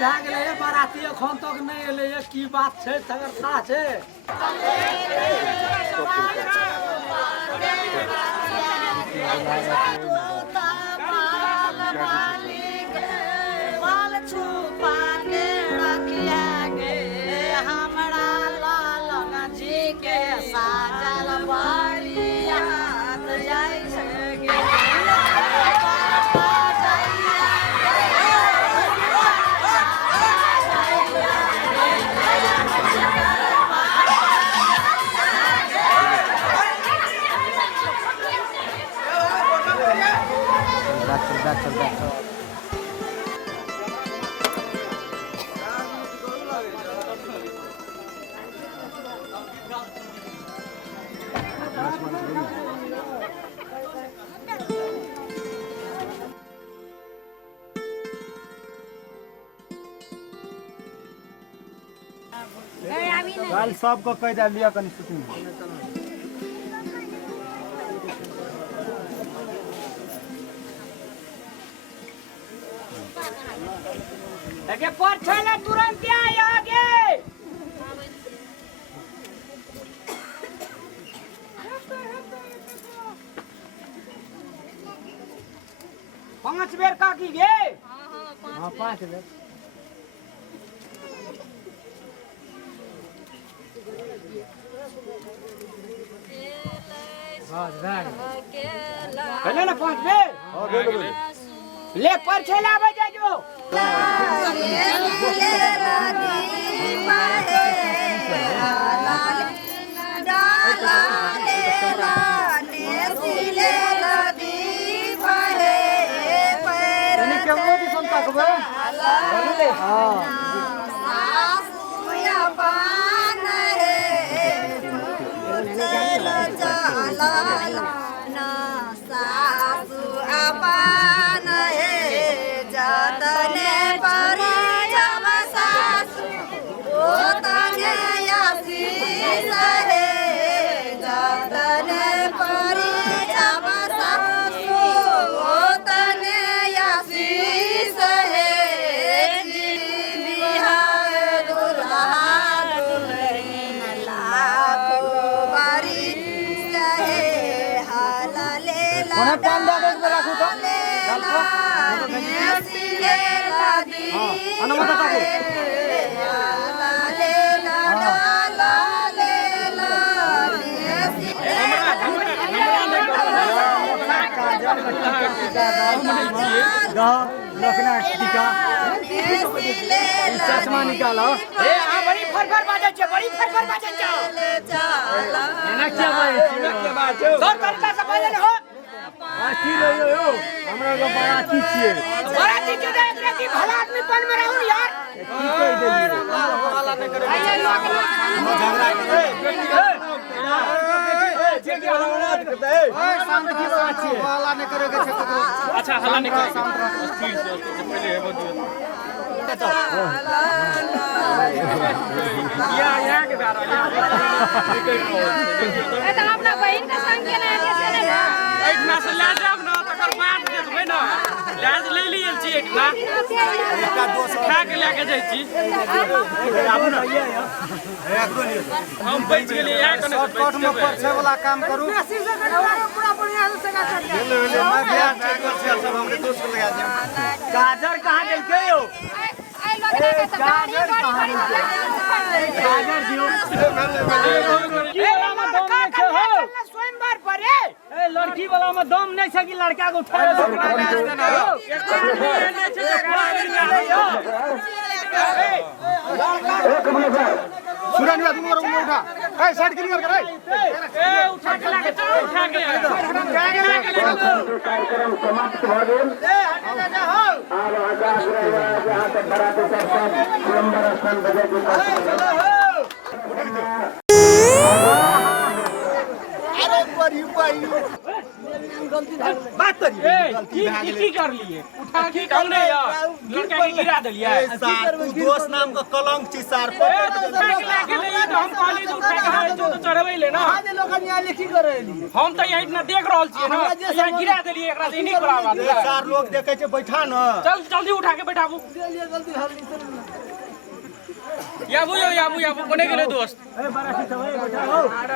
भए गेलै बाराती एखन तक नहीं एलै की बात छै तकर था छै कल सबको कह दे लिया कनी शूटिंग लगे पर चला तुरंत आए आगे पांच बेर का की गे हां 5 बेर पहले ना 5 बेर हां बोलो ले पर चला बजा जो चश्मा निकालो बड़ी फरफर बाजे छे बड़ी फरफर बाजे छे एना क्या बाजे दो तरीका से पहले हो की रहियो हमरा को बड़ा की छिए बड़ा चीज दे एकरा की भला आदमी बन में रहू यार की कह देलिए वाला नहीं करे झगड़ा करे जेके हमरा करते शांत की बात छिए वाला नहीं करे के अच्छा हल्ला नहीं करे स्पीड से पहले हेबो दियो या के दारा या ए त अपना बहिन के संग केना ऐसे ने एकना से ले जाब न तकर बाद देखबै न लाज ले लियल छी एकना एका 200 खा के लेके जाय छी आबू न एकरो नहीं हम बच गेलिए या कने शॉर्टकट में परछे वाला काम करू पूरा बढ़िया से का कर ले मैं बियाह चेक कर से सब हमरे दोस्त को लगा दियो गाजर कहां गेल के यो आई लोग के त गाड़ी बड़ी गाजर दियो ए मामा दम नहीं छे हो स्वयंवर पर ए लड़की वाला में दम नहीं छै कि लड़का को उठा ले सुरन में तुम उठा ए साइड क्लियर कर ए उठा के लेके चलो उठा के कार्यक्रम समाप्त हो गेल आब आकाश रहेगा जहाँ तक बराती सब नंबर स्थान बजे की अरे बड़ी बड़ी बात करी गलती भए की गेलै कर लिए उठा के हमने यार लड़का के गिरा देलिए सार तू दोस्त नाम का कलंक छी सार उठा के लाके ले तो हम कहली तो उठा के हाथ जो तो चढ़बै ले ना आज लोग यहाँ लिखी कर रहे हम तो यही ना देख रहल छियै ना यहाँ गिरा देलिए एकरा से नहीं बराबर हैं सार लोग देखे छै बैठा न चल जल्दी उठा के बैठाबू जल्दी हल्दी याबू कोने गेले दोस्त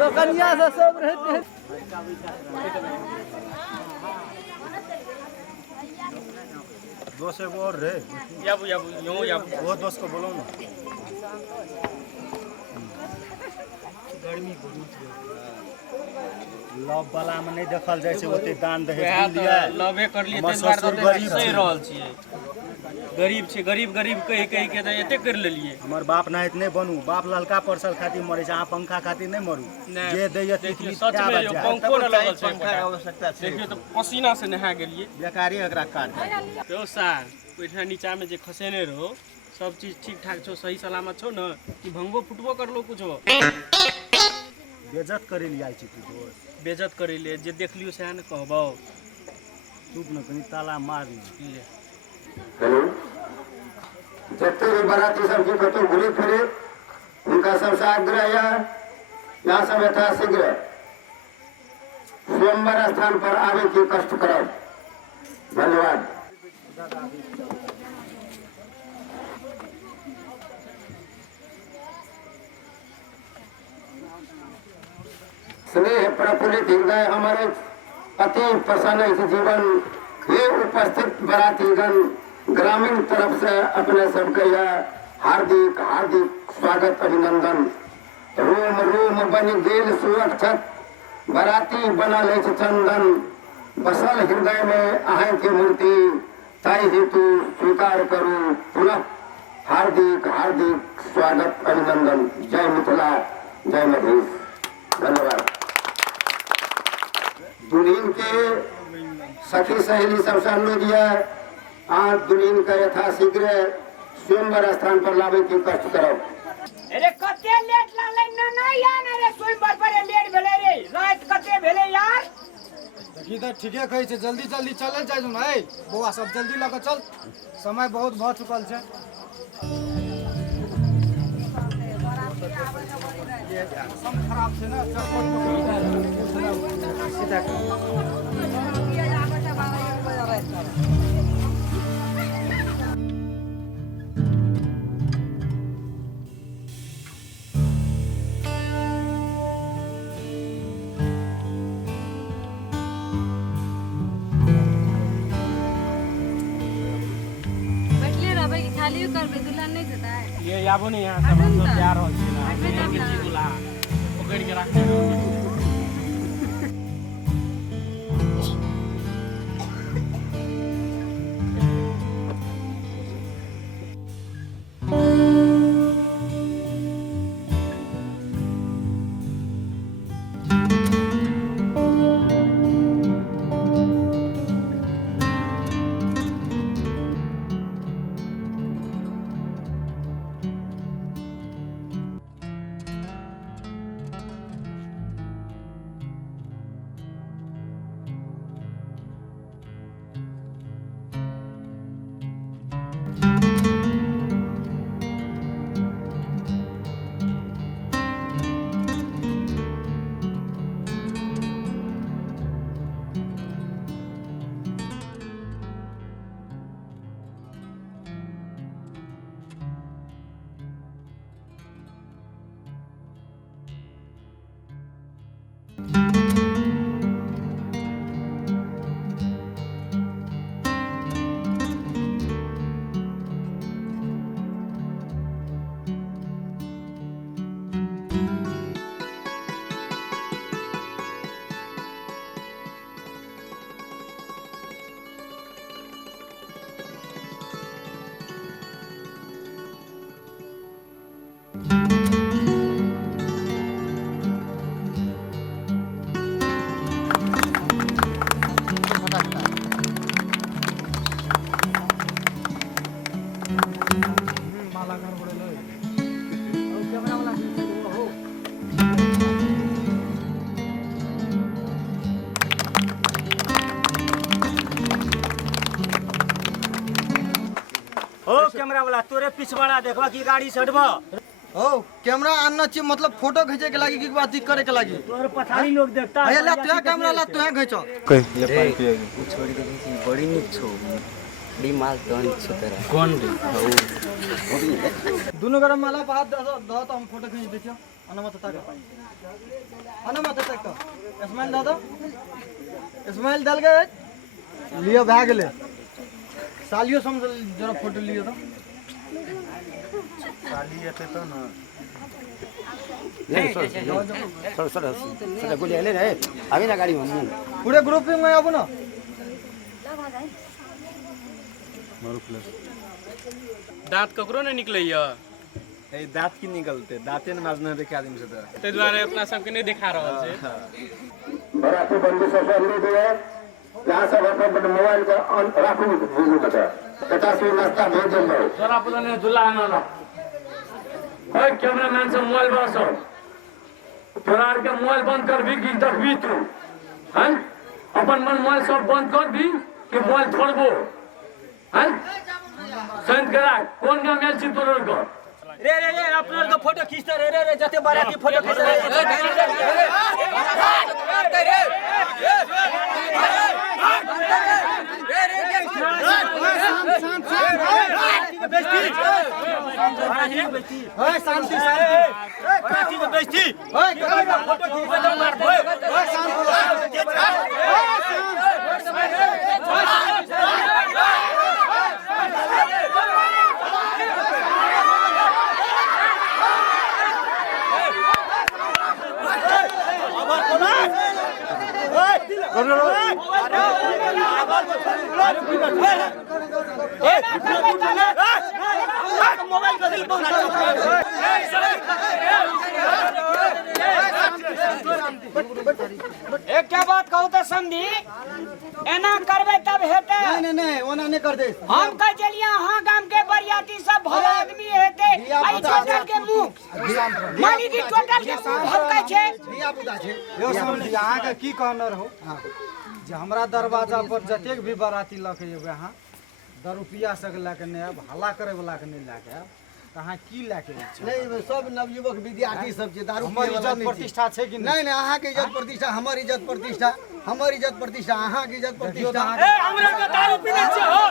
लोकनिया से सब रहते हैं दोस्त एगो और रे याबू याबू वो दोस्त को बोलो ना गर्मी बहुत लव वाला में नहीं देखल जाय छै ओते दान दहेज दिया लवे कर लिए ते ससुर द्वार गरीब सही छै। रहल छियै गरीब छै गरीब कहि के त एते कर लेलिए हमर बाप नाहित नहीं बनू बाप ललका परसल खातिर मरे छै अहाँ पंखा खातिर नहीं मरू नहीं। जे दैय देखिए तितली सच क्या में बात यो छै? पंखो न लगल छै पंखा के आवश्यकता छै देखिए तो पसीना से नहा गेलिए बेकारी एकरा काट दे। तो सार ओइठा नीचा में जे खसेने रहो सब चीज ठीक ठाक छो सही सलामत छो न कि भंगबो फुटबो करलो कुछो बेइज्जत करे लिए आई छी तू दोस्त बेइज्जत करे ले जे देख लियो से न कहबो चुप न कनी ताला मार ले हेलो जते भी बाराती सब जी कतौ घूरे फिरे उनका सबसे आग्रह यहाँ सब यथाशीघ्र स्वयंवर स्थान पर आवे की कष्ट करो। धन्यवाद। स्नेह प्रफुल्लित हृदय हमारे अति प्रसन्न इस जीवन ये उपस्थित बारातीगण ग्रामीण तरफ से अपने सबके यह हार्दिक हार्दिक स्वागत अभिनंदन। रोम रोम बन गेल सुरक्षित बाराती बनल अछि चंदन बसल हृदय में अहाँ के मूर्ति ताहि हेतु स्वीकार करू पुनः हार्दिक हार्दिक स्वागत अभिनंदन। जय मिथिला जय मधेश। धन्यवाद। दुल्हन के सखी सहेली सबसे अनुरोध यह आज दुल्हन का यथाशीघ्र स्वयंवर स्थान पर लावे की कष्ट करो। अरे कते लेट लागले न नहीं यार अरे स्वयंवर पर लेट भेले रे रात कते भेले यार देखी तो ठीके कहै छै जल्दी जल्दी चले जाय न ए बौआ सब जल्दी लग चल समय बहुत भ चुकल छै ये सब खराब छै ना सीधा खाली करबे दुल्हन नहीं देता है ये याबो नहीं यहाँ सब हम लोग जा रहल छी ना किसी दुल्हा पकड़ के रखे कैमरा वाला तोरे पिछवाड़ा देखबा की गाड़ी से हटबा ओ कैमरा आनना चाहिए मतलब फोटो खींचे के लागी की बात करे के लागी तोर पथारी लोग देखता अरे ला तू कैमरा ला तू खींचो छोड़ के देखी बड़ी नीक छो बड़ी माल तो नीक छो तेरा कौन रे दोनों गरम माला पे हाथ दो तो हम फोटो खींच देखियो अनुमत तक इस्माइल दादा इस्माइल डाल गए लियो भाग ले सालियो समझ जरा फोटो लियो तो साली आते तो ना सर गोली ले रे अभी ना गाड़ी में पूरे ग्रुप में आबो ना दांत ककरो नहीं निकलैया ए दांत की निकलते दांते न माजने देखे आदमी से ताहि दुआरे अपना सबके नहीं दिखा रहल छै बराती बंधु सब अनुरोध है यहाँ सब अपन मोबाइल का राखू बुझू बता 50 नाश्ता भेज दो जरा पुराने दुल्ला आना ओए कैमरामैन से मोबाइल बसो तोरा के मोबाइल बंद कर भी की देखबी तू हैं अपन मन मोबाइल सब बंद कर दी कि मोबाइल छोड़बो हैं सेंड करा कौन का मेल छी तोर को रे रे रे अपना का फोटो खींचते रे रे रे जते बाराती फोटो खींचते ओए शांति बाराती में बेइज्जती ओए फोटो खींचते तो मार दो ओए एक क्या बात कहू तो समझी एना करबे तब हेते नहीं ओना नहीं कर दे हम कह चलिए हाँ गांव के बरियाती सब भला आदमी हेते आई टोटल के मुंह मानी की टोटल के मुंह भटकै छे दिया बुदा छे यो समझ अहाँ के की कहना रहो जे हमरा दरवाजा पर जतेक भी बाराती ल के एबे अहाँ 10 रुपया से ला के नहीं हल्ला करे वाला के नहीं ला के कहाँ की ला के नहीं सब नवयुवक विद्यार्थी सब छै दारू हमर इज्जत प्रतिष्ठा छै कि नहीं नहीं अहाँ के इज्जत प्रतिष्ठा हमर इज्जत प्रतिष्ठा अहाँ के इज्जत प्रतिष्ठा ए हमरा के दारू पीने छै हो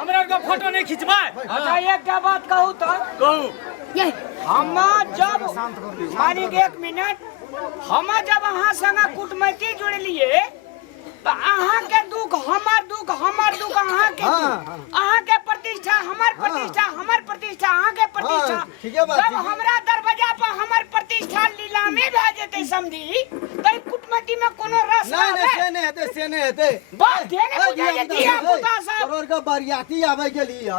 हमरा के फोटो नहीं खींचबा अच्छा एक क्या बात कहू तो कहू हम जब मानी के 1 मिनट हम जब अहाँ संग कुटमैती जुड़लिए तो अहाँ के दुख हमर दुख अहाँ के प्रतिष्ठा हमर प्रतिष्ठा अहाँ के प्रतिष्ठा जब हमरा दरवाजा पर हमर प्रतिष्ठा लीलामी भए जेतै समझी तै कुटमैती में कोनो रस नहीं से नहीं हेते बात देने बुझाइए दिया पुता साहब करोड़ का बरियाती आवे के लिए